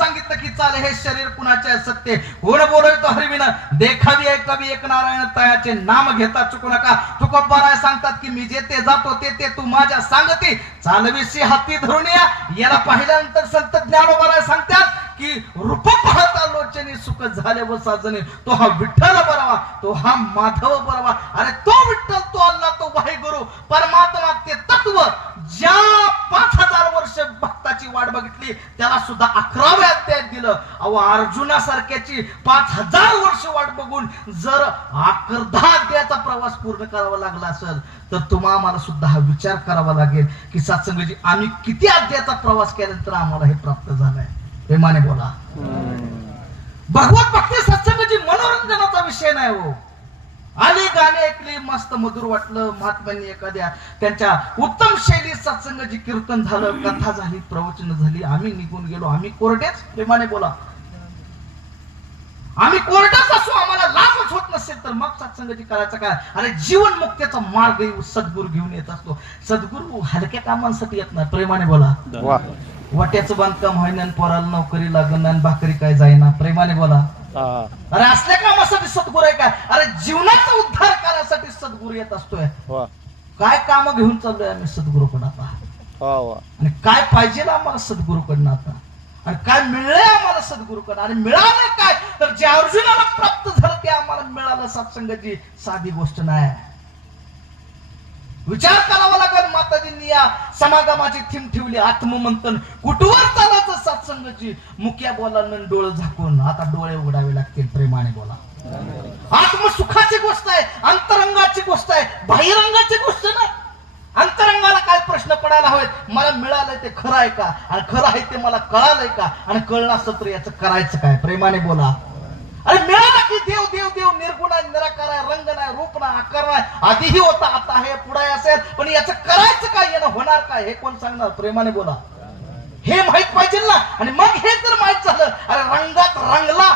सांगितलं की चाल हे शरीर कुणाचे सत्य कोण बोलतो हरविना देखावी आहे कवी एक नारायण तयाचे नाम घेता चुकू नका. तुकोबाराय सांगतात की मी जेथे जातो ते तू माझ्या सांगते चालविशी हाती धरून याला पाहिल्यानंतर संत ज्ञानोबाराय सांगतात की रूप पाहता लोचनी सुख झाले व साजने तो हा विठ्ठल बरावा तो हा माधव बरावा. अरे तो विठ्ठल तो अल्लाह तो वाहेगुरु परमात्मा ते तत्व ज्या 5000 वर्ष भक्ताची वाट बघितली त्याला सुद्धा 11व्या अध्यायात दिलं. अहो अर्जुनासारख्याची 5000 वर्ष वाट बघून जर 10 अध्यायाचा प्रवास पूर्ण करावा लागला असेल तर तुम्हा आम्हाला सुद्धा हा विचार करावा लागेल की सत्संगजी आम्ही किती अध्यायाचा प्रवास केल्यानंतर आम्हाला हे प्राप्त झालंय. प्रेमाने बोला. भगवत भक्ती सत्संगजी मनोरंजनाचा विषय नाही हो. आले गाणे ऐकले मस्त मधुर वाटलं महात्म्यांनी एखाद्या त्यांच्या उत्तम शैलीत सत्संगाची कीर्तन झालं कथा झाली प्रवचन झाली आम्ही निघून गेलो आम्ही कोरडेच. प्रेमाने बोला. आम्ही कोरडेच असू आम्हाला लाभच होत नसेल तर मग सत्संगाची करायचं काय. अरे जीवन मुक्तीचा मार्ग सद्गुरू घेऊन येत असतो. सद्गुरू हलक्या कामांसाठी येत नाही. प्रेमाने बोला. वाट्याचं बांधकाम होईना पोराला नोकरी लागणार भाकरी काय जाईना. प्रेमाने बोला. अरे असल्या कामासाठी सद्गुरू आहे काय. अरे जीवनाचा उद्धार करण्यासाठी सद्गुरू येत असतोय. काय काम घेऊन चाललोय आम्ही सद्गुरूकडे आता आणि काय पाहिजे आम्हाला सद्गुरूकडनं आता आणि काय मिळलंय आम्हाला सद्गुरूकडनं आणि मिळालं काय तर जे अर्जुनाला प्राप्त झालं ते आम्हाला मिळालं. सत्संगाची साधी गोष्ट नाही. विचार करावा लागेल. माताजींनी या समागमाची थीम ठेवली आत्ममंथन कुठवर चालायचं सत्संगाची. मुक्या बोलानं डोळे झाकून आता डोळे उघडावे लागतील. प्रेमाने बोला. आत्मसुखाची गोष्ट आहे अंतरंगाची गोष्ट आहे बाह्यरंगाची गोष्ट नाही. अंतरंगाला काय प्रश्न पडायला हवेत. मला मिळालंय ते खरं आहे का आणि खरं आहे ते मला कळालंय का आणि कळलं असतं तर याचं करायचं काय. प्रेमाने बोला. अरे मिळाला की देव देव देव निर्गुण आहे निराकार आहे रंग नाही रूप नाही आकार नाही आधीही होता आता हे पुढे असेल पण याचं करायचं काय यानं होणार काय हे कोण सांगणार. प्रेमाने बोला. हे माहित पाहिजे ना. आणि मग हे जर माहित झालं अरे रंगात रंगला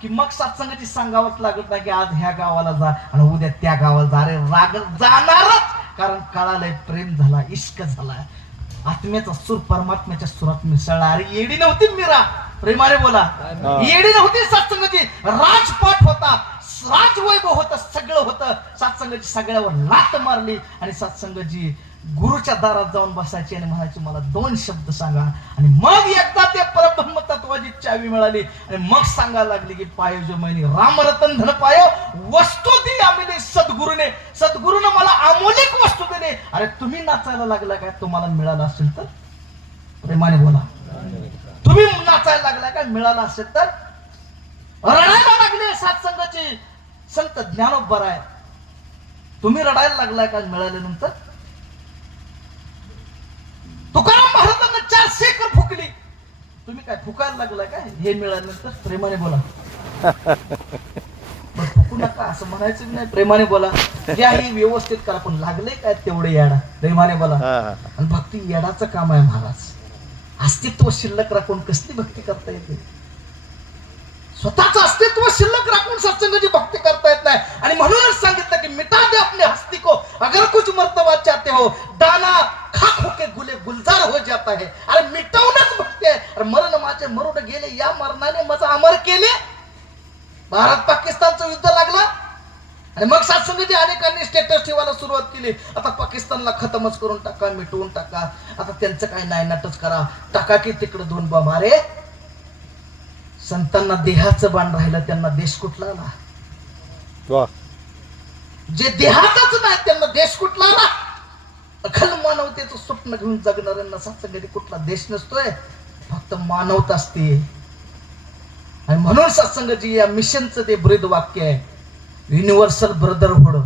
की मग सत्संगाची सांगावंच लागत नाही की आज ह्या गावाला जा आणि उद्या त्या गावाला जा. अरे राग जाणारच कारण कळालंय प्रेम झाला इश्क झालाय आत्म्याचा सूर परमात्म्याच्या सुरात मिसळला. अरे येडी नव्हती मीरा. प्रेमाने बोला. येडी नव्हती सत्संगाची. राजपाठ होता राजवैभव होतं सगळं होतं. सत्संगाची सगळ्यावर लात मारली आणि सत्संगाची गुरुच्या दारात जाऊन बसायची आणि म्हणायची मला 2 शब्द सांगा आणि मग एकदा ते परब्रह्म तत्वाची चावी मिळाली आणि मग सांगायला लागली की पायो जो मैनी रामरतन धन पायो वस्तू दिली आम्ही सद्गुरूने. सद्गुरूने मला अमोलिक वस्तू दिली. अरे तुम्ही नाचायला लागला काय तुम्हाला मिळालं असेल तर. प्रेमाने बोला. तुम्ही नाचायला लागला काय मिळालं असेल तर. रडायला लागले सत्संगाची संत ज्ञानोबा आहे तुम्ही रडायला लागलाय काय मिळाल्यानंतर. तुकाराम महाराजांना 4 शेकर फुकली तुम्ही काय फुकायला लागलाय काय हे मिळाल्यानंतर. प्रेमाने बोला. फुकू नका असं म्हणायचं नाही. प्रेमाने बोला. याही व्यवस्थित करा पण लागले काय तेवढे येडा. प्रेमाने बोला. आणि भक्ती येडाचं काम आहे महाराज. अस्तित्व शिल्लक राखून कसली भक्ती करता येते. स्वतःचं अस्तित्व शिल्लक राखून सत्संगाची भक्ती करता येत नाही. आणि म्हणूनच सांगितलं की मिटा दे अपने हस्ती को अगर कुछ मर्तबा चाहते हो दाना खाक होके गुले गुलजार हो जाता है. अरे मिटवणंच भक्ती आहे. अरे मरण माझे मरुड गेले या मरणाने माझा अमर केले. भारत पाकिस्तानचं युद्ध लागला आणि मग सत्संगाची अनेकांनी स्टेटस ठेवायला सुरुवात केली. आता पाकिस्तानला खतमच करून टाका मिटवून टाका आता त्यांचं काही नाही नाटच करा टाका की तिकडे 2 बॉम्ब. अरे संतांना देहाचं बाण राहिलं त्यांना देश कुठला आला. जे देहातच नाही त्यांना देश कुठला आला. अखंड मानवतेचं स्वप्न घेऊन जगणाऱ्यांना सत्संगाची कुठला देश नसतोय फक्त मानवता असते. आणि म्हणून सत्संगाची या मिशनचं ते ब्रीद वाक्य आहे युनिव्हर्सल ब्रदरहुड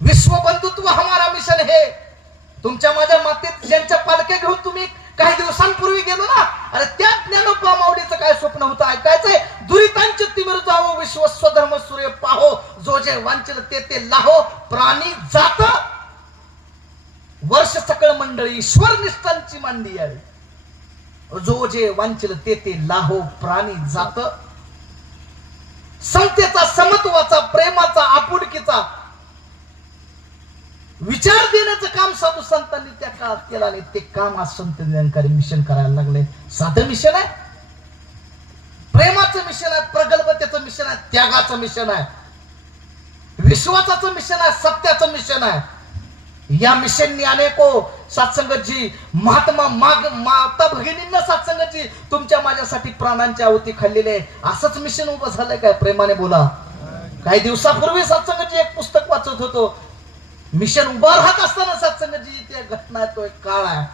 विश्व बंधुत्व हमारा मिशन है. तुमच्या माझ्या मातीत ज्यांच्या पालख्या घेऊन तुम्ही काही दिवसांपूर्वी गेलो ना अरे त्या ज्ञानोबा माऊलीचं काय स्वप्न होतं ऐकायचंय. दुरितांचे तिमिर जावो विश्व स्वधर्म सूर्य पाहो जो जे वांचल ते लाहो प्राणी जात वर्ष सकळ मंडळी ईश्वर निष्ठांची मांडी आहे. जो जे वांचल ते लाहो प्राणी जात. समतेचा समत्वाचा प्रेमाचा आपुलकीचा विचार देण्याचं काम साधू संतांनी त्या काळात केलं आणि ते काम आज संत निरंकारी मिशन करायला लागले. साधं मिशन आहे, प्रेमाचं मिशन आहे, प्रगल्भतेचं मिशन आहे, त्यागाचं मिशन आहे, विश्वासाचं मिशन आहे, सत्याचं मिशन आहे. या मिशननी अनेको सत्संगतजी महात्मा माता भगिनींना सत्संगतजी तुमच्या माझ्यासाठी प्राणांची आहुती खाल्लेली आहे. असंच मिशन उभं झालंय काय? प्रेमाने बोला. काही दिवसापूर्वी सत्संगतजी एक पुस्तक वाचत होतो. मिशन उभा राहत असताना सत्संगतजी ते घटना तो एक काळ आहे.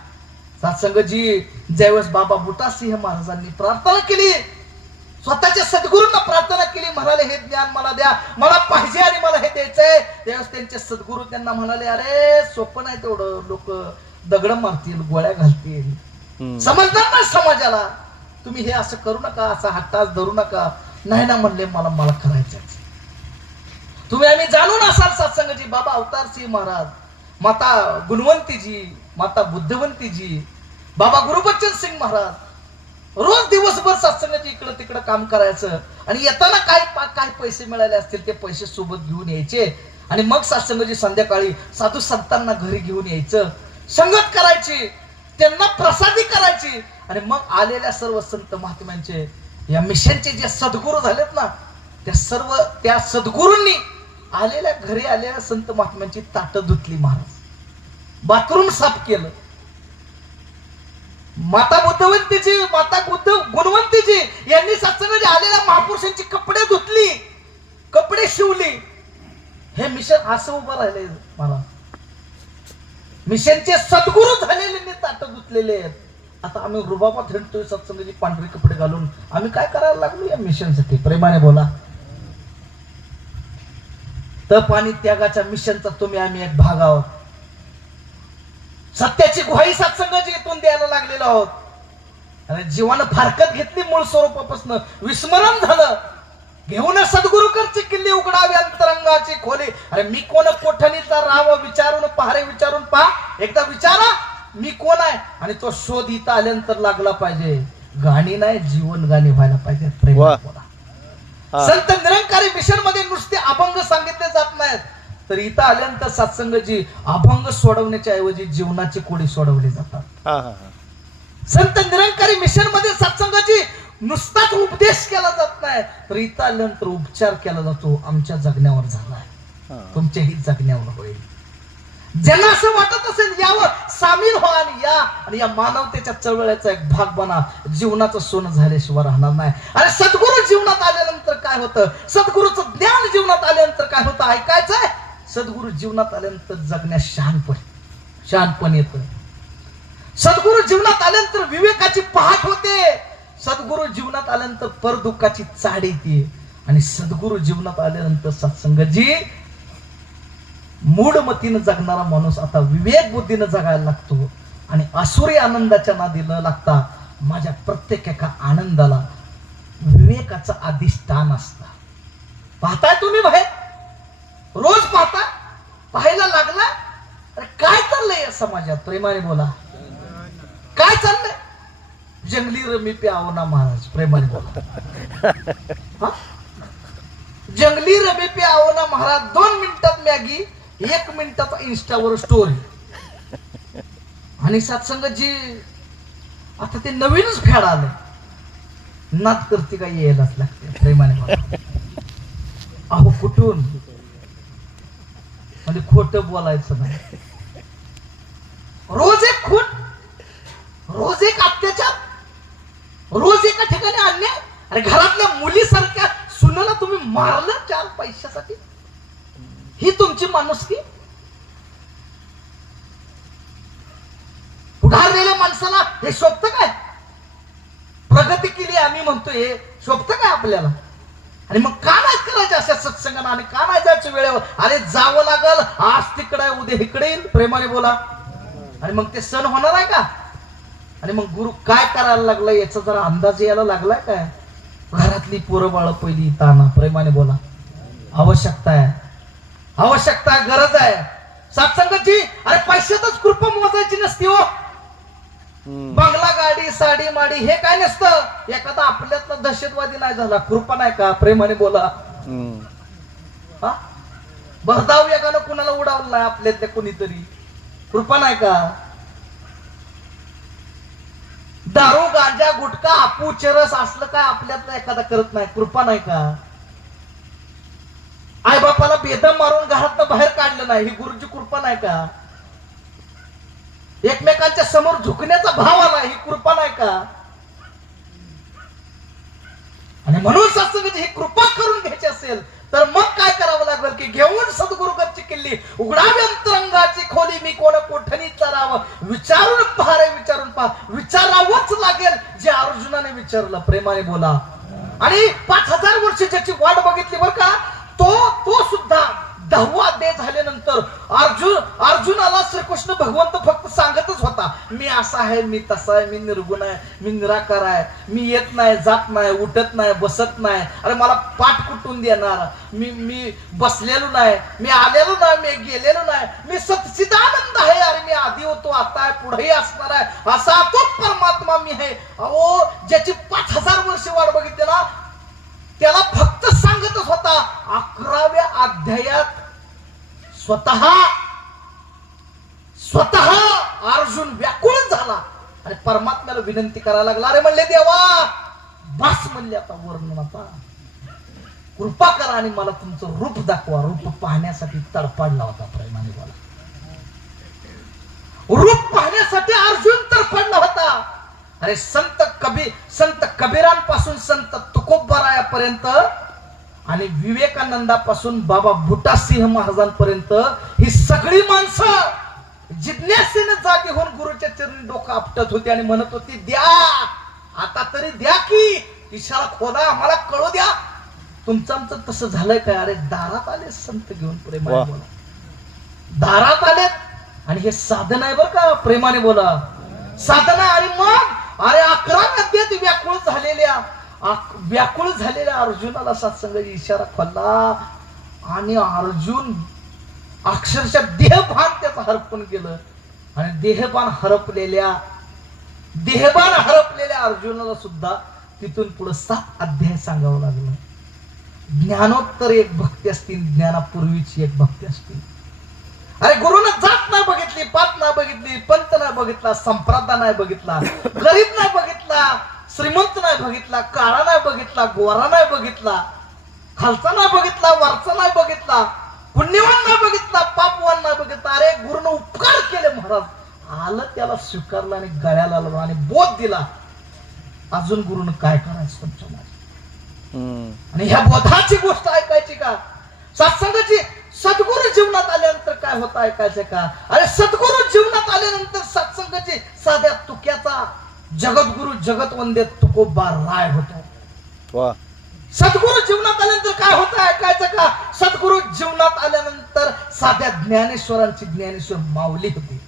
सत्संगतजी ज्यावेळेस बाबा बुटासिंह महाराजांनी प्रार्थना केली, स्वतःच्या सद्गुरूंना प्रार्थना केली, म्हणाले हे ज्ञान मला द्या, मला पाहिजे आणि मला हे द्यायचंय. त्यावेळेस त्यांचे सद्गुरू त्यांना म्हणाले, अरे सोपं नाही तेवढं, लोक दगड मारतील, गोळ्या घालतील, समजणार नाही समाजाला, तुम्ही हे असं करू नका, असा हट्टास धरू नका. नाही ना म्हणले, मला मला करायचंच. तुम्ही आम्ही जाणून असाल सत्संगजी, बाबा अवतार सिंह महाराज, माता गुणवंतीजी, माता बुद्धवंतीजी, बाबा गुरुबच्चन सिंग महाराज रोज दिवसभर सत्संगाची इकडं तिकडं काम करायचं आणि येताना काय पैसे मिळाले असतील ते पैसे सोबत घेऊन यायचे आणि मग सत्संगाची संध्याकाळी साधू संतांना घरी घेऊन यायचं, संगत करायची, त्यांना प्रसादी करायची आणि मग आलेल्या सर्व संत महात्म्यांचे या मिशनचे जे सद्गुरू झालेत ना, त्या सद्गुरूंनी आलेल्या घरी आलेल्या संत महात्म्यांची ताटं धुतली महाराज, बाथरूम साफ केलं. माता बुद्धवंतीची, माता गुणवंतीची यांनी सत्संगाची आलेल्या महापुरुषांची कपडे धुतली, कपडे शिवली. हे मिशन असं उभं राहिले महाराज. मिशनचे सद्गुरू झालेले ताटं धुतलेले आहेत. आता आम्ही रुबाबात हिंडतोय सत्संगाची पांढरे कपडे घालून. आम्ही काय करायला लागलो या मिशनसाठी? प्रेमाने बोला. तप आणि त्यागाच्या मिशनचा तुम्ही आम्ही एक भाग आहोत. सत्याची ग्वाही सत्संगाची इथून द्यायला लागलेलो आहोत. अरे जीवानं फारकत घेतली, मूळ स्वरूपापासून विस्मरण झालं. घेऊन सद्गुरू करची किल्ली उघडावी अंतरंगाची खोली. अरे मी कोण? कोठणीचा राव विचारून पहारे विचारून पहा, एकदा विचारा मी कोण आहे आणि तो शोध इथं आल्यानंतर लागला पाहिजे. गाणी नाही, जीवन गाणी व्हायला पाहिजे. प्रेम बोला. संत निरंकारी मिशन मध्ये नुसते अभंग सांगितले जात नाहीत, तर इथं आल्यानंतर सत्संगजी अभंग सोडवण्याच्या ऐवजी जीवनाची कोडी सोडवली जातात. संत निरंकारी मिशन मध्ये सत्संगाची नुसताच उपदेश केला जात नाही, तर इथं आल्यानंतर उपचार केला जातो. आमच्या जगण्यावर झालाय, तुमच्याही जगण्यावर होईल. ज्यांना असं वाटत असेल यावर सामील व्हा आणि या मानवतेच्या चळवळीचा एक भाग बना, जीवनाचं सोनं झाल्याशिवाय राहणार नाही. अरे सद्गुरू जीवनात आल्यानंतर काय होतं, सद्गुरूचं ज्ञान जीवनात आल्यानंतर काय होतं ऐकायचंय. सद्गुरू जीवनात आल्यानंतर जगण्यास शहाणपण येतं. सद्गुरू जीवनात आल्यानंतर विवेकाची पहाट होते. सद्गुरू जीवनात आल्यानंतर परदुःखाची चाड येते आणि सद्गुरू जीवनात आल्यानंतर सत्संगजी मूढमतीनं जगणारा माणूस आता विवेक बुद्धीनं जगायला लागतो आणि आसुरी आनंदाच्या नादी न लागता माझ्या प्रत्येक एका आनंदाला विवेकाचं अधिष्ठान असतं. पाहताय तुम्ही बाहेर, रोज पाहायला लागला. अरे काय चाललंय या समाजात? प्रेमाने बोला. काय चाललंय? जंगली रमी पे आओ ना महाराज. प्रेमाने बोला. जंगली रमी पे आओ ना महाराज. 2 मिनिटात मॅगी, 1 मिनिटाचा इंस्टावर स्टोरी. आणि सत्संगजी आता ते नवीनच फॅड आलं. नात करते काय यायलाच लागते. प्रेमाने बोला. अहो कुठून? म्हणजे खोटं बोलायचं नाही. रोज एक खून, रोज एक अत्याचार, रोज एका ठिकाणी अन्याय. अरे घरातल्या मुलीसारख्या सुनेला तुम्ही मारलं 4 पैशासाठी. ही तुमची माणुसकी? उधारलेल्या माणसाला हे शोभतं काय? प्रगती केली आम्ही म्हणतोय, हे शोभतं काय आपल्याला? आणि मग का नाही करायचं अशा सत्संगाने आणि का नाही जायचं वेळेवर? अरे जावं लागल, आज तिकडे उद्या इकडे येईल. प्रेमाने बोला. आणि मग ते सण होणार आहे का? आणि मग गुरु काय करायला लागलाय याचा जरा अंदाज यायला लागलाय काय? घरातली पोरं बाळ पहिली ताना. प्रेमाने बोला. आवश्यकता आहे, गरज आहे सत्संगाची. अरे पैशातच कृपा मोजायची नसती हो. बंगला, गाडी, साडी, माडी हे काय नसतं. एखादा आपल्यातला दहशतवादी नाही झाला, कृपा नाही का? प्रेमाने बोला. भरधाव वेगानं कुणाला उडावलं नाही आपल्यातल्या कोणीतरी? कृपा नाही का? दारू गांजा गुटखा आपू चरस असलं काय आपल्यातलं एखादा करत नाही? कृपा नाही का? आई बापाला बेदम मारून घरात बाहेर काढलं नाही, ही गुरुची कृपा नाही का? एकमेकांच्या समोर झुकण्याचा भाव आला, ही कृपा नाही का? आणि म्हणून सत्संगाची ही कृपा करून घ्यायची असेल तर मग काय करावं लागेल की घेऊन सद्गुरुगरची किल्ली उघडावी अंतरंगाची खोली, मी कोण कोठणी चरावं, विचारून पहा रे विचारून पहा. विचारावंच लागेल जे अर्जुनाने विचारलं. प्रेमाने बोला. आणि 5000 वर्ष ज्याची वाट बघितली बरं का, तो सुद्धा 10वा अध्याय झाल्यानंतर अर्जुनाला श्रीकृष्ण भगवंत फक्त सांगतच होता, मी असा आहे, मी तसा आहे, मी निर्गुण आहे, मी निराकार आहे, मी येत नाही, जात नाही, उठत नाही, बसत नाही, अरे मला पाठ कुठून देणार, मी बसलेलो नाही, मी आलेलो नाही, मी गेलेलो नाही, मी सच्चिदानंद आहे, अरे मी आधी होतो, आता आहे, पुढेही असणार आहे, असा तो परमात्मा मी आहे. अहो ज्याची 5000 वर्ष वाट बघितली ना, त्याला फक्त सांगतच होता. 11व्या अध्यायात स्वतः अर्जुन व्याकुळ झाला आणि परमात्म्याला विनंती करायला लागला, अरे म्हणले देवा बस म्हणले, आता वर्णन, आता कृपा करा आणि मला तुमचं रूप दाखवा. रूप पाहण्यासाठी तडफडला होता. प्रेमाने बोला. रूप पाहण्यासाठी अर्जुन तडफडला होता. अरे संत कबीरांपासून संत तुकोबरायापर्यंत आणि विवेकानंदापासून बाबा बुटासिंह महाराजांपर्यंत ही सगळी माणसं जिज्ञासेने जागी होऊन गुरुच्या चरणी डोकं आपटत होती आणि म्हणत होती, द्या आता तरी द्या की, इशारा खोला, आम्हाला कळू द्या. तुमचं आमचं तसं झालंय काय? अरे दारात आले संत घेऊन. प्रेमाने बोला. दारात आलेत आणि हे साधन आहे बरं का. प्रेमाने बोला. साधन आहे. आणि मग अरे 11 अध्यायात व्याकुळ झालेल्या अर्जुनाला सत्संगाचा इशारा खोलला आणि अर्जुन अक्षरशः देहभान त्याचं हरपून गेलं आणि देहभान हरपलेल्या अर्जुनाला सुद्धा तिथून पुढे 7 अध्याय सांगावं लागलं. ज्ञानोत्तर एक भक्ती असती, ज्ञानापूर्वीची एक भक्ती असते. अरे गुरुनं जात नाही बघितली, पात नाही बघितली, पंत नाही बघितला, संप्रदाय नाही बघितला, गरीब नाही बघितला, श्रीमंत नाही बघितला, काळा नाही बघितला, गोरा नाही बघितला, खालचा नाही बघितला, वरचा नाही बघितला, पुण्यवान नाही बघितला, पापवान नाही बघितला. अरे गुरुनं उपकार केले महाराज, आलं त्याला स्वीकारलं आणि गळ्याला लावलं आणि बोध दिला. अजून गुरुनं काय करायचं तुमच्या माझ्या? आणि ह्या बोधाची गोष्ट ऐकायची का? सत्संगाची सद्गुरु जीवनात आल्यानंतर काय होतं ऐकायचं का? अरे सद्गुरु जीवनात आल्यानंतर सत्संगाची साध्या तुक्याचा जगद्गुरु जगतवंदे तुकोबा राय होतो. सद्गुरु जीवनात आल्यानंतर काय होतं ऐकायचं का? सद्गुरु जीवनात आल्यानंतर साध्या ज्ञानेश्वरांची ज्ञानेश्वर माऊली होती.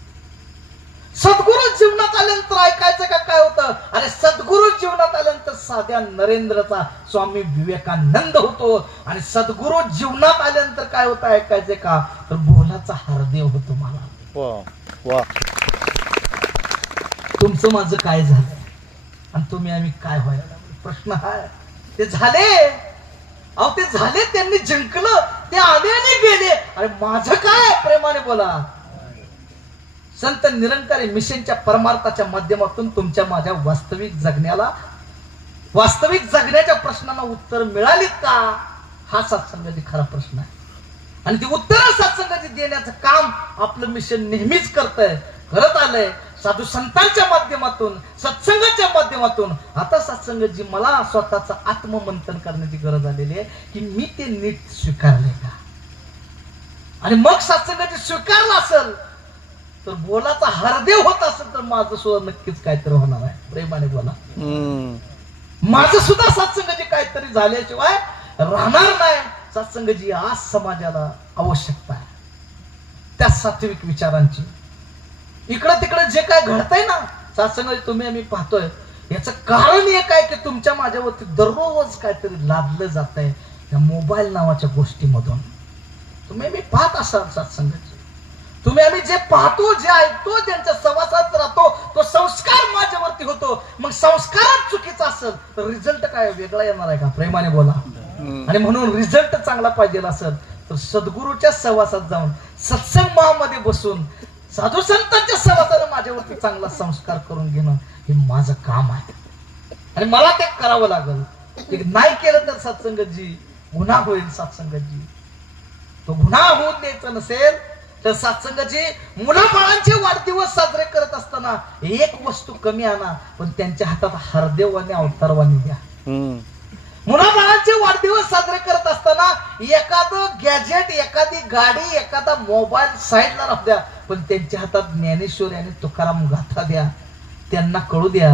सद्गुरु जीवनात आल्यानंतर ऐकायचं का काय होतं? अरे सद्गुरु जीवनात आल्यानंतर साध्या नरेंद्रचा स्वामी विवेकानंद होतो. आणि सद्गुरु जीवनात आल्यानंतर काय होतं ऐकायचं का? तर भोलाचा हरदेव होतो. मला तुमचं माझं काय झालं आणि तुम्ही आम्ही काय व्हायला प्रश्न आहे. ते झाले, अहो ते झाले, त्यांनी जिंकलं, ते आले आणि गेले. अरे माझं काय? प्रेमाने बोला. संत निरंकारी मिशनच्या परमार्थाच्या माध्यमातून तुमच्या माझ्या वास्तविक जगण्याच्या प्रश्नांना उत्तर मिळालीत का? हा सत्संगाची खरा प्रश्न आहे. आणि ती उत्तर सत्संगाची देण्याचं काम आपलं मिशन नेहमीच करत आलंय. साधू संतांच्या माध्यमातून, सत्संगाच्या माध्यमातून. आता सत्संगाची मला स्वतःचं आत्ममंथन करण्याची गरज आलेली आहे की मी ते नीट स्वीकारले का. आणि मग सत्संगाची स्वीकारला असेल तर बोलाचा हरदेव होत असेल तर माझं सुद्धा नक्कीच काहीतरी होणार आहे. प्रेमाने बोला. माझं सुद्धा सत्संगाची काहीतरी झाल्याशिवाय राहणार नाही. सत्संगाची आज समाजाला आवश्यकता आहे त्या सात्विक विचारांची. इकडं तिकडं जे काय घडतंय ना सत्संगाची तुम्ही आम्ही पाहतोय, याचं कारण एक आहे की तुमच्या माझ्यावरती दररोज काहीतरी लादलं जात आहे त्या मोबाईल नावाच्या गोष्टीमधून. तुम्ही मी पाहत असाल सत्संगाची. तुम्ही आम्ही जे पाहतो, जे ऐकतो, ज्यांच्या सहवासात राहतो तो संस्कार माझ्यावरती होतो. मग संस्कारच चुकीचा असेल तर रिझल्ट काय वेगळा येणार आहे का? प्रेमाने बोला. आणि म्हणून रिझल्ट चांगला पाहिजे असेल तर सद्गुरूच्या सहवासात जाऊन सत्संग महामध्ये बसून साधू संतांच्या सहवासाने माझ्यावरती चांगला संस्कार करून घेणं हे माझं काम आहे आणि मला ते करावं लागल. नाही केलं तर सत्संगतजी गुन्हा होईल. सत्संगतजी तो गुन्हा होऊन द्यायचा नसेल तर सत्संगतजी मुलाबाळांचे वाढदिवस साजरे करत असताना एक वस्तू कमी आणा पण त्यांच्या हातात हरदेवाने अवतारवानी द्या. मुलाबाळांचे वाढदिवस साजरे करत असताना एखादं गॅजेट, एखादी गाडी, एखादा मोबाईल साईडला राहू द्या पण त्यांच्या हातात ज्ञानेश्वरी आणि तुकाराम गाथा द्या. त्यांना कळू द्या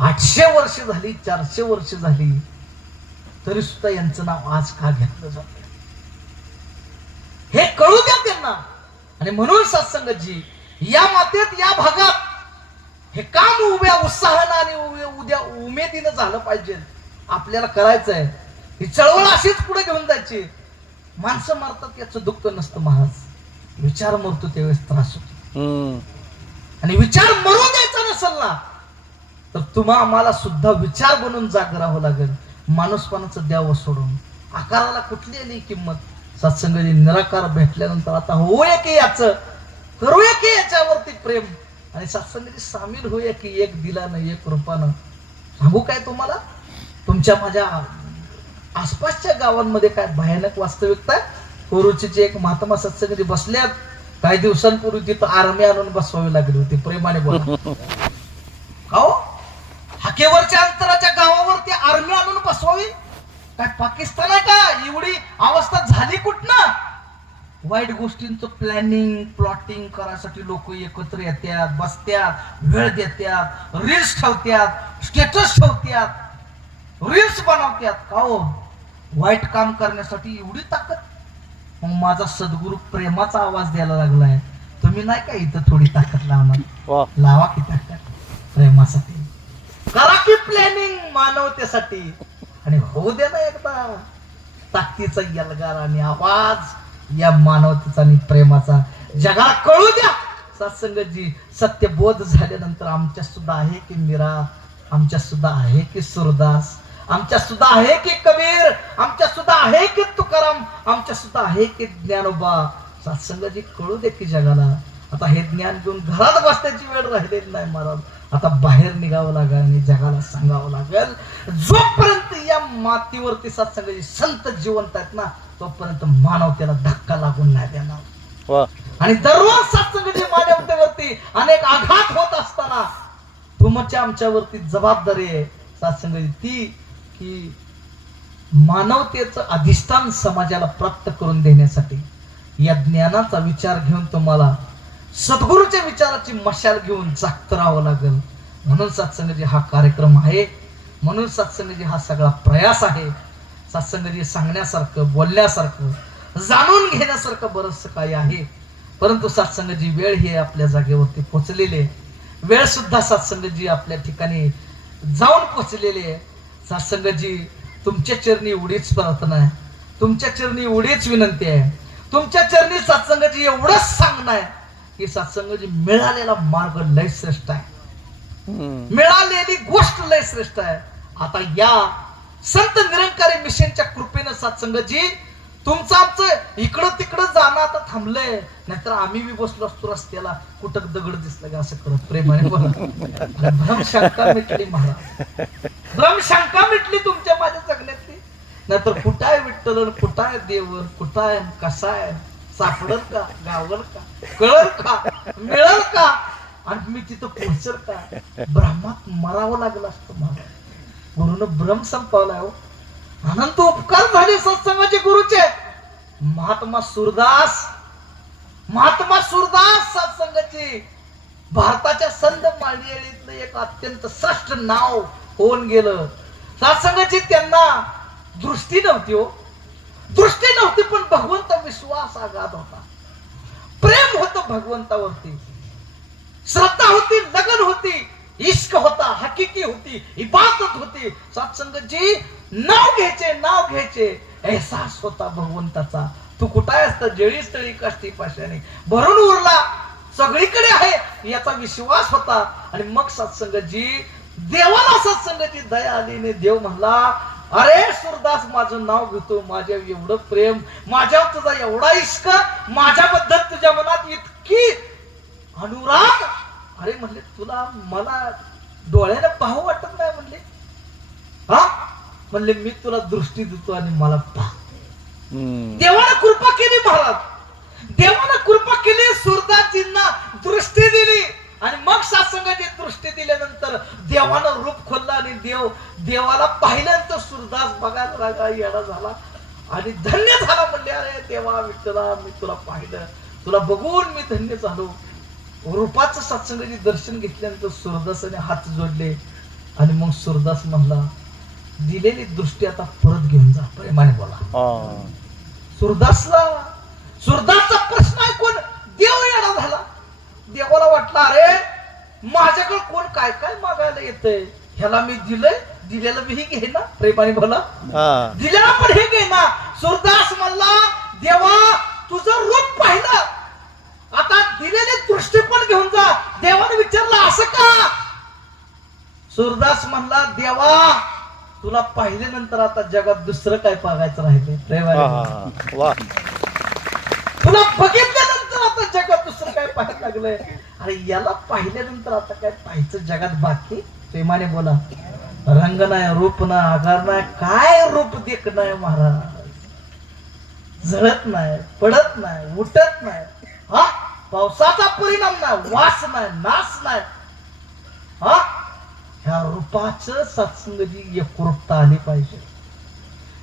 800 वर्ष झाली, 400 वर्ष झाली तरी सुद्धा यांचं नाव आज का घेतलं जात हे कळू द्या त्यांना. आणि म्हणून सत्संगतजी या मातेत या भागात हे काम उभ्या उत्साहानं आणि उद्या उमेदीनं झालं पाहिजे. आपल्याला करायचंय. ही चळवळ अशीच पुढे घेऊन जायची. माणसं मारतात याचं दुःख नसतं महाराज, विचार मरतो त्यावेळेस त्रास होतो. आणि विचार मरू द्यायचा नसेल ना तर तुम्हा आम्हाला सुद्धा विचार बनून जाग राहावं लागेल. माणूसपणाचं द्यावं सोडून. आकाराला कुठली आली किंमत. सत्संगाची निराकार भेटल्यानंतर आता होऊया की याचं, करूया की याच्यावरती प्रेम आणि सत्संगाची सामील होऊया की एक दिलानं एक रूपानं. सांगू काय तुम्हाला, तुमच्या माझ्या आसपासच्या गावांमध्ये काय भयानक वास्तविकता. कोरुचीचे एक महात्मा सत्संगाची बसल्यात. काही दिवसांपूर्वी तिथं आर्मी आणून बसवावी लागली होती. प्रेमाने बोला हो, हाकेवरच्या अंतराच्या गावावरती आर्मी आणून बसवावी. काय पाकिस्तान आहे का? एवढी अवस्था झाली कुठनं? वाईट गोष्टींचं प्लॅनिंग प्लॉटिंग करायसाठी लोक एकत्र येतात, बसत्यात, वेळ देतात, रील्स ठेवतात, स्टेटस ठेवतात, रील्स बनवतात. का हो, वाईट काम करण्यासाठी एवढी ताकद. मग माझा सद्गुरू प्रेमाचा आवाज द्यायला लागलाय. तुम्ही नाही का इथं थोडी ताकद लावणार? लावा की ताकद प्रेमासाठी. करा की प्लॅनिंग मानवतेसाठी आणि होऊ दे ना एकदा ताकदीचा यलगार आणि आवाज या मानवतेचा आणि प्रेमाचा जगाला कळू द्या. सत्संगतजी सत्यबोध झाल्यानंतर आमच्या सुद्धा आहे की मीरा, आमच्या सुद्धा आहे की सुरदास, आमच्या सुद्धा आहे की कबीर, आमच्या सुद्धा आहे की तुकाराम, आमच्या सुद्धा आहे की ज्ञानोबा. सत्संगतजी कळू दे की जगाला. आता हे ज्ञान घेऊन घरात बसण्याची वेळ राहिलेली नाही महाराज. आता बाहेर निघावं लागेल आणि जगाला सांगावं लागेल. जोपर्यंत या मातीवरती सत्संगाची संत जिवंत आहेत ना तोपर्यंत मानवतेला धक्का लागून नाही देणार. आणि दररोज सत्संगाची मानवतेवरती अनेक आघात होत असताना तुमच्या आमच्यावरती जबाबदारी आहे सत्संगाची ती की मानवतेचं अधिष्ठान समाजाला प्राप्त करून देण्यासाठी या ज्ञानाचा विचार घेऊन तुम्हाला सद्गुरूच्या विचाराची मशाल घेऊन जागत राहावं लागेल. म्हणून सत्संगजी हा कार्यक्रम आहे. म्हणून सत्संगजी हा सगळा प्रयास आहे. सत्संगजी सांगण्यासारखं, बोलण्यासारखं, जाणून घेण्यासारखं बरंचसं काही आहे. परंतु सत्संगजी वेळ ही आपल्या जागेवरती पोहोचलेली आहे. वेळ सुद्धा सत्संगजी आपल्या ठिकाणी जाऊन पोहोचलेली आहे. सत्संगजी तुमच्या चरणी एवढीच प्रार्थना आहे, तुमच्या चरणी एवढीच विनंती आहे, तुमच्या चरणी सत्संगजी एवढंच सांगणं आहे की सत्संगजी मिळालेला मार्ग लय श्रेष्ठ आहे, मिळालेली गोष्ट लय श्रेष्ठ आहे. आता या संत निरंकारी मिशनच्या कृपेनं सत्संगजी तुमचं आमचं इकडं तिकडं जाणं आता थांबलंय. नाहीतर आम्ही बी बसलो असतो रस्त्याला, कुठं दगड दिसलं का असं करत प्रेमाने बोला. भ्रमशंका मिटली महाराज, भ्रमशंका मिटली तुमच्या माझ्या जगण्यातली. नाहीतर कुठं आहे विठ्ठल, कुठं आहे देव, कुठं आहे, कसा आहे, सापडल का, गावल का, कळल का, मिळल का आणि मी तिथं पोहोचल का? ब्रह्मात मरावं लागलं असतं महाराज. गुरुनं भ्रम संपवलाय हो. अनंत उपकार झाले सत्संगाचे गुरुचे. महात्मा सुरदास, महात्मा सुरदास सत्संगाचे भारताच्या संत माळीतलं एक अत्यंत श्रेष्ठ नाव होऊन गेलं. सत्संगाची त्यांना दृष्टी नव्हती हो, दृष्टी नव्हती पण भगवंत विश्वास आगाध होता, प्रेम होतं भगवंतावरती, श्रद्धा होती, लगन होती, इश्क होता, हकीकी होती, इबादत होती. सत्संगजी नाव घ्यायचे, नाव घ्यायचे, एहसास होता भगवंताचा. तू कुठे असता जळी स्थळी काष्टी पाशाने भरून उरला, सगळीकडे आहे याचा विश्वास होता. आणि मग सत्संगजी देवाला सत्संगाची दया आलीने देव म्हणला अरे सूरदास माझं नाव घेतो, माझ्या एवढं प्रेम, माझ्यावर तुझा एवढा इश्क, माझ्याबद्दल तुझ्या मनात इतकी अनुराग, अरे म्हणले तुला मला डोळ्याला पाहू वाटत नाही म्हणले. हा म्हणले मी तुला दृष्टी देतो आणि मला पाह. देवानं कृपा केली महाराज, देवानं कृपा केली, सूरदासजींना दृष्टी दिली आणि मग सत्संगाची दृष्टी दिल्यानंतर देवानं रूप खोललं आणि देवाला पाहिल्यानंतर सूरदास बघायला लागला, येडा झाला आणि धन्य झाला. म्हणले अरे देवा विठ्ठला मी तुला पाहिलं, तुला बघून मी धन्य झालो. रूपाचं सत्संगाचे दर्शन घेतल्यानंतर सूरदासाने हात जोडले आणि मग सूरदास म्हणला दिलेली दृष्टी आता परत घेऊन जा, प्रेमाने बोला. सूरदासचा प्रश्न ऐकून देव येडा झाला. देवाला वाटलं अरे माझ्याकडे कोण काय काय मागायला येतंय, ह्याला मी दिलंय, दिलेलं मी हे घे ना, प्रेमाने बोला, दिलेला पण हे घे ना. सूरदास म्हणला देवा तुझं रूप पाहिलं, आता दिलेली दृष्टी पण घेऊन जा. देवाने विचारलं असं का? सूरदास म्हणला देवा तुला पाहिल्यानंतर आता जगात दुसरं काय पाहायचं राहिले, तुला बघितल्यानंतर आता जगात दुसरं काय पाहायला लागलंय. अरे याला पाहिल्यानंतर आता काय पाहायचं जगात बाकी, प्रेमाने बोला. रंग नाही, रूप नाही, आकार नाही, काय रूप देख नाही महाराज, जळत नाही, पडत नाही, उठत नाही, हा पावसाचा परिणाम नाही, वास नाही, नाश नाही. हा ह्या रूपाचं सत्संगाची एकरूपता आली पाहिजे,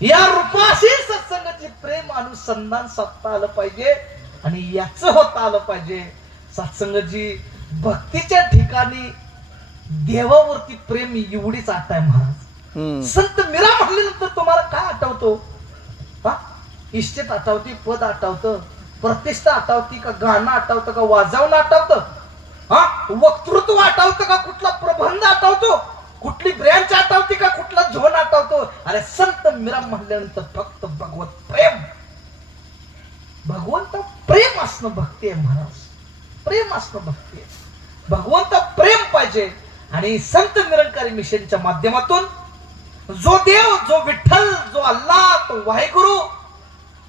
या रूपाशी सत्संगाची प्रेम अनुसंधान साधता आलं पाहिजे आणि याच होता आलं पाहिजे. सत्संगाची भक्तीच्या ठिकाणी देवावरती प्रेम एवढीच आट आहे महाराज. संत मीरा म्हणल्यानंतर तुम्हाला काय आठवतो? हा इष्टेत आठवती, पद आठवतं, प्रतिष्ठा आठवती का, गाणं आठवतं का, वाजवणं आठवतं, हा वक्तृत्व आठवतं का, कुठला प्रबंध आठवतो, कुठली ब्रँच आठवती का, कुठला झोन आठवतो? अरे संत मीरा म्हणल्यानंतर फक्त भगवत प्रेम, भगवंत प्रेम असणं भक्ती आहे महाराज, प्रेम असणं भक्ती आहे. भगवंत प्रेम पाहिजे आणि संत निरंकारी मिशनच्या माध्यमातून जो देव, जो विठ्ठल, जो अल्लाह, तो वाहेगुरु,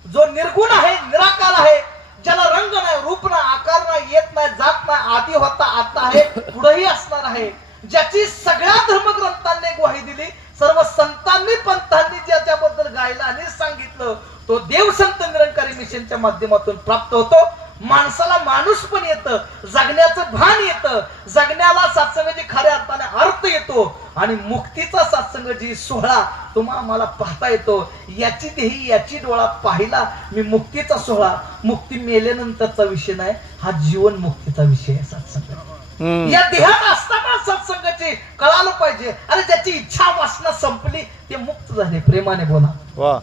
जो निर्गुण आहे, निराकार आहे, ज्याला रंग नाही, रूप नाही, आकार नाही, येत नाही, जात नाही, आधी होता, आता आहे, पुढेही असणार आहे, ज्याची सगळ्या धर्मग्रंथांनी ग्वाही दिली, सर्व संतांनी पंथांनी ज्याच्याबद्दल गायला आणि सांगितलं, तो देव संत निरंकारी मिशनच्या माध्यमातून प्राप्त होतो. माणसाला माणूस पण येतं, जगण्याचं भान येतं, जगण्याला सत्संगाची खऱ्या अर्थाने अर्थ येतो आणि मुक्तीचा सत्संगाची सोहळा तुम्हा मला पाहता येतो. याची देही याची डोळा पाहिला मी मुक्तीचा सोहळा, मुक्ती मेल्यानंतरचा विषय नाही, हा जीवन मुक्तीचा विषय आहे. सत्संग या देहात असताना सत्संगाची कळालं पाहिजे. अरे ज्याची इच्छा वासना संपली ते मुक्त झाले, प्रेमाने बोला,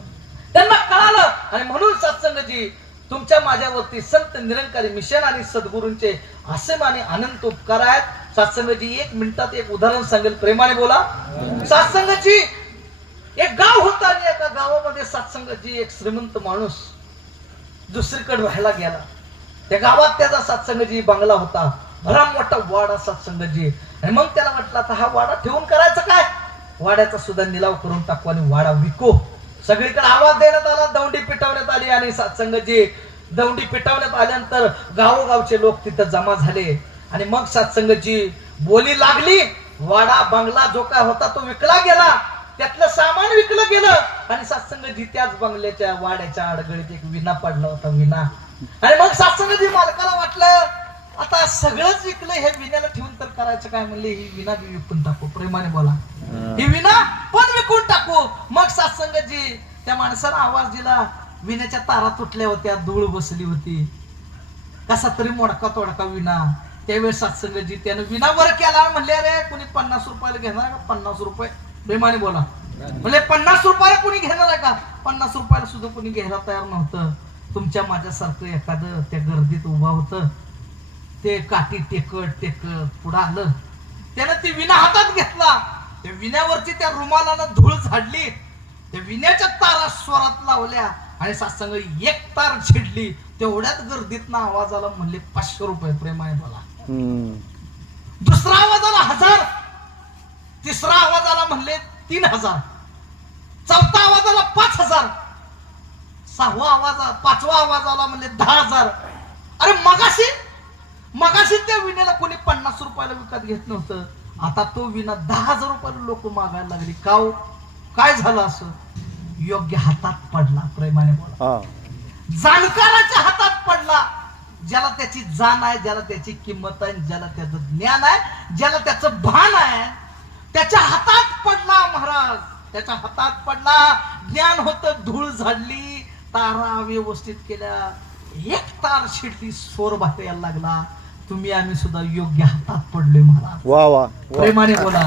त्यांना कळालं. आणि म्हणून सत्संगाची तुमच्या माझ्यावरती संत निरंकारी मिशन आणि सद्गुरूंचे असीम आणि अनंत उपकार आहेत. सत्संगाची 1 मिनिटात एक उदाहरण सांगेल, प्रेमाने बोला. सत्संगाची एक गाव होता आणि एका गावामध्ये सत्संगाची एक श्रीमंत माणूस दुसरीकडे राहायला गेला. त्या गावात त्याचा सत्संगाची बंगला होता, भरा मोठा वाडा सत्संगाची. आणि मग त्याला वाटलं आता हा वाडा ठेवून करायचं काय, वाड्याचा सुद्धा निलाव करून टाकू आणि वाडा विकू. सगळीकडे आवाज देण्यात आला, दौंडी पिटवण्यात आली आणि सत्संगाची दौंडी पिटवण्यात आल्यानंतर गावोगावचे लोक तिथं जमा झाले आणि मग सत्संगाची बोली लागली. वाडा बंगला जो काय होता तो विकला गेला, त्यातलं सामान विकलं गेलं आणि सत्संगाची त्याच बंगल्याच्या वाड्याच्या अडगळीत एक विना पडला होता, विना. आणि मग सत्संगाची मालकाला वाटलं आता सगळंच विकलं, हे विण्याला ठेवून तर करायचं काय, म्हणले ही विना बी विकून टाकू, प्रेमाने बोला, ही विना पण विकून टाकू. मग सत्संगाची त्या माणसानं आवाज दिला, विण्याच्या तारा तुटल्या होत्या, धूळ बसली होती, कसा तरी मोडका तोडका विना. त्यावेळेस सत्संगाची त्यानं विना वर केला, म्हणले अरे कोणी 50 रुपयाला घेणार का, 50 रुपये, प्रेमाने बोला, म्हणजे 50 रुपयाला कोणी घेणार आहे का, 50 रुपयाला सुद्धा कोणी घ्यायला तयार नव्हतं. तुमच्या माझ्यासारखं एखादं त्या गर्दीत उभा होतं, ते काठी टेकत पुढं आलं, त्यानं ती विना हातात घेतला, त्या विण्यावरची त्या रुमालानं धूळ झाडली, त्या विण्याच्या तारा स्वरात लावल्या आणि सत्संग एक तार झिडली. तेवढ्यात गर्दीतनं आवाज आला, म्हणले 500 रुपये, प्रेमाने बोला. दुसरा आवाज आला 1000, तिसरा आवाज आला म्हणले 3000, आवाजाला 5,000, 6वा आवाज 5वा आवाजाला म्हणजे 10,000. अरे मगाशी त्या विण्याला कोणी 50 रुपयाला विकत घेत नव्हतं. आता तो विना 10,000 रुपयाला लोक मागायला लागली. का हो? काय झालं असं? योग्य हातात पडला. प्रेमाने बोला. जाणकाराच्या हातात पडला. ज्याला त्याची जाण आहे, ज्याला त्याची किंमत आहे, ज्याला त्याचं ज्ञान आहे, ज्याला त्याचं भान आहे, त्याच्या हातात पडला महाराज. त्याच्या हातात पडला. ज्ञान होतं, धूळ झाडली, तारा व्यवस्थित केल्या, एक तार शिडली, स्वर बाहेर लागला. तुम्ही आम्ही सुद्धा योग्य हातात पडलोय महाराज. वा वा. प्रेमाने बोला.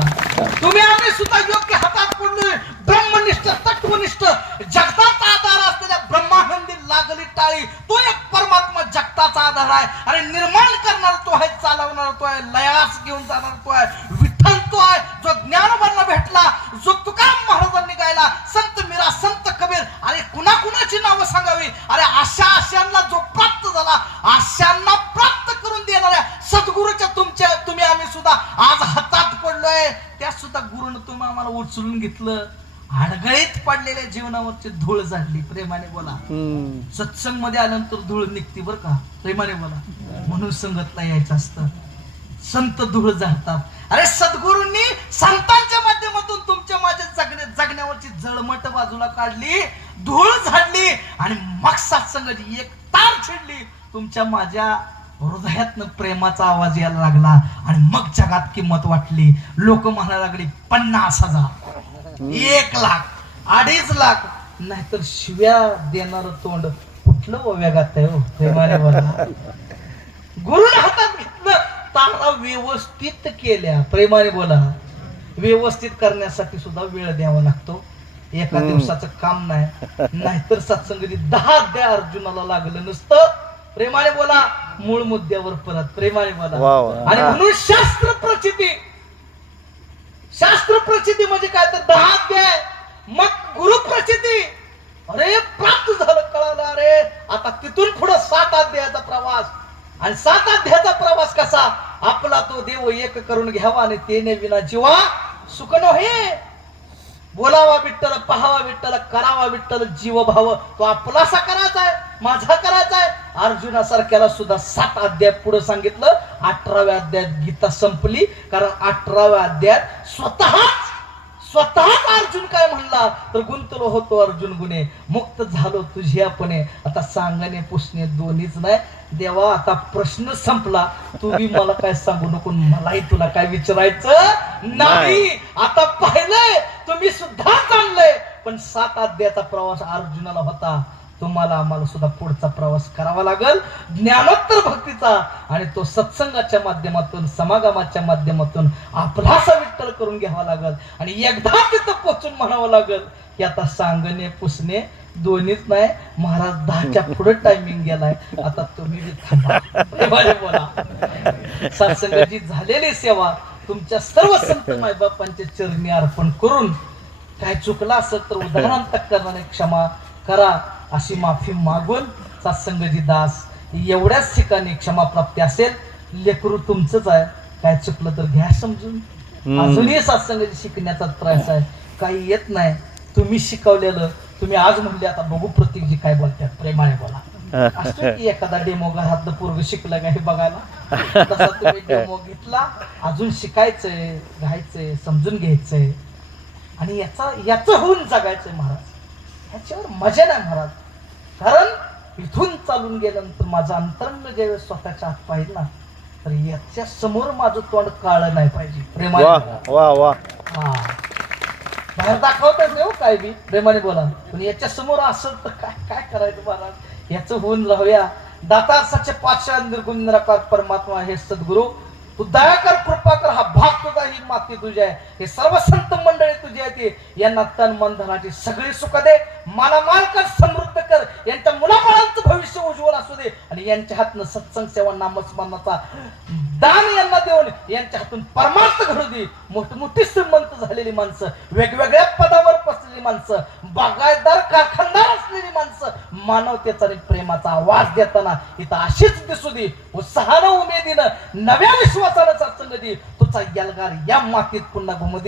तुम्ही आम्ही सुद्धा योग्य हातात पडलोय. ब्रह्मनिष्ठ, तत्वनिष्ठ, जगताचा आधार असलेल्या ब्रह्मानंदी लागली टाळी. तो एक परमात्मा जगताचा आधार आहे. अरे निर्माण करणार तो आहे, चालवणार तो आहे, लयास घेऊन जाणार तो आहे, विठ्ठल तो आहे, जो ज्ञानवर्ण भेटला, जो तुकाराम महाराजांनी गायला, संत मीरा, संत कबीर. अरे कुणाकुणाची नावं सांगावी? अरे आशांना जो प्राप्त झाला, आशांना प्राप्त करून देणाऱ्या सद्गुरूच्या तुम्ही आम्ही सुद्धा आज हातात पडलोय. त्या सुद्धा गुरुनं तुम्ही आम्हाला उचलून घेतलं. अडगळीत पडलेल्या जीवनावरची धूळ झाडली. प्रेमाने बोला. सत्संग मध्ये आल्यानंतर धूळ निघते बर का. प्रेमाने बोला. म्हणून संगतला यायचं असतं. संत धूळ झाडतात. अरे सद्गुरूंनी संतांच्या माध्यमातून तुमच्या माझ्या जगण्यावरची जळमट बाजूला काढली, धूळ झाडली आणि मग सत्संगाची एक तार छिडली. तुमच्या माझ्या हृदयातनं प्रेमाचा आवाज यायला लागला आणि मग जगात किंमत वाटली. लोक म्हणायला लागली 50,000, 1,00,000, 2,50,000. नाहीतर शिव्या देणार तोंड कुठलं वेगात आहे हो. प्रेमाने बोला. गुरुने हातात घेतलं, तारा व्यवस्थित केल्या. प्रेमाने बोला. व्यवस्थित करण्यासाठी सुद्धा वेळ द्यावा लागतो. एका दिवसाचं काम नाही. नाहीतर सत्संगाची 10 अध्याय अर्जुनाला लागलं नसतं. प्रेमाने बोला. मूळ मुद्द्यावर परत. प्रेमाने बोला. आणि म्हणून शास्त्र प्रचिती म्हणजे काय तर 10 अध्याय, मग गुरु प्रचिती. अरे प्राप्त झालं, कळालं. अरे आता तिथून पुढे 7 अध्यायाचा प्रवास. आणि 7 अध्यायाचा प्रवास कसा? आपला तो देव एक करून घ्यावा आणि तेने विना जीवा सुख नव्हे. बोलावा विठ्ठल, पहावा विठ्ठल, करावा विठ्ठल, जीव भाव. तो आपलासा करायचा आहे, माझा करायचा आहे. अर्जुनासारख्याला सुद्धा 7 अध्याय पुढे सांगितलं. 18व्या अध्यायात गीता संपली. कारण 18व्या अध्यायात स्वतःच अर्जुन काय म्हणला तर गुंतलो होतो अर्जुन गुणे, मुक्त झालो तुझ्यापणे. आता सांगणे पुसणे दोन्हीच नाही. देवा आता प्रश्न संपला. तू बी मला काय सांगू नको, मलाही तुला काय विचारायचं नाही. आता पाहिलंय, तुम्ही सुद्धा जाणलंय. पण 7 अध्यायाचा प्रवास अर्जुनाला होता. तुम्हाला आम्हाला सुद्धा पुढचा प्रवास करावा लागेल, ज्ञानोत्तर भक्तीचा. आणि तो सत्संगाच्या माध्यमातून, समागमाच्या माध्यमातून आपलासा विठ्ठल करून घ्यावा लागेल. आणि एकदा तिथं पोचून म्हणावं लागेल की आता सांगणे पुसणे दोन्हीच नाही. महाराज 10च्या पुढे टायमिंग गेलाय, आता तुम्ही बोला. सत्संगाची झालेली सेवा तुमच्या सर्व संत मायबापांच्या चरणी अर्पण करून, काय चुकलं असेल तर उदाहरणार्थ क्षमा करा अशी माफी मागून, सत्संगजी दास एवढ्याच ठिकाणी क्षमा प्राप्ती असेल. लेकरू तुमचंच आहे, काय चुकलं तर घ्या समजून. अजूनही सत्संगजी शिकण्याचा प्रयास आहे. काही येत नाही, तुम्ही शिकवलेलं तुम्ही आज म्हणले. आता बघू प्रतीकजी काय बोलतात. प्रेमाने बोला. असतो की एखादा डेमो घरातलं पोरग शिकलं का हे बघायला, तसा तुम्ही डेमो घेतला. अजून शिकायचंय, घ्यायचंय, समजून घ्यायचंय आणि याचं होऊन जगायचंय महाराज. ह्याच्यावर मजा नाही महाराज. कारण इथून चालून गेल्यानंतर माझं अंतरंग ज्यावेळेस स्वतःच्या हात पाहिजे ना, तर याच्या समोर माझं तोंड काळं नाही पाहिजे. प्रेमाने हा बाहेर दाखवतात नाही हो काय बी. प्रेमाने बोला. पण याच्या समोर असेल तर काय करायचं महाराज. याचं होऊन राहूया. दाता सच्चे पातशाह निर्गुण निराकार परमात्मा हे सद्गुरु, तू दया कर, कृपा कर. हा भाग तुझा, ही माती तुझी आहे. हे सर्व संत मंडळी तुझी आहे. ती यांना तन मन धनाची सगळी सुख दे. मालामाल कर, समृद्ध कर. यांच्या मुलाबाळांचं भविष्य उज्ज्वल असू दे. आणि यांच्या हातनं सत्संग सेवा नामस्मरणाचा दान यांना देऊन यांच्या हातून परमार्थ घडू दे. मोठमोठी श्रीमंत झालेली माणसं, वेगवेगळ्या पदावर बसलेली माणसं, बागायतदार कारखानदार असलेली माणसं, मानवतेचा आणि प्रेमाचा आवाज देताना इथं अशीच दिसू दे. उत्साहानं, उमेदीनं, नव्या विश्वासानं सत्संग दे. तुझा यलगार या मातीत पुन्हा घुमू दे.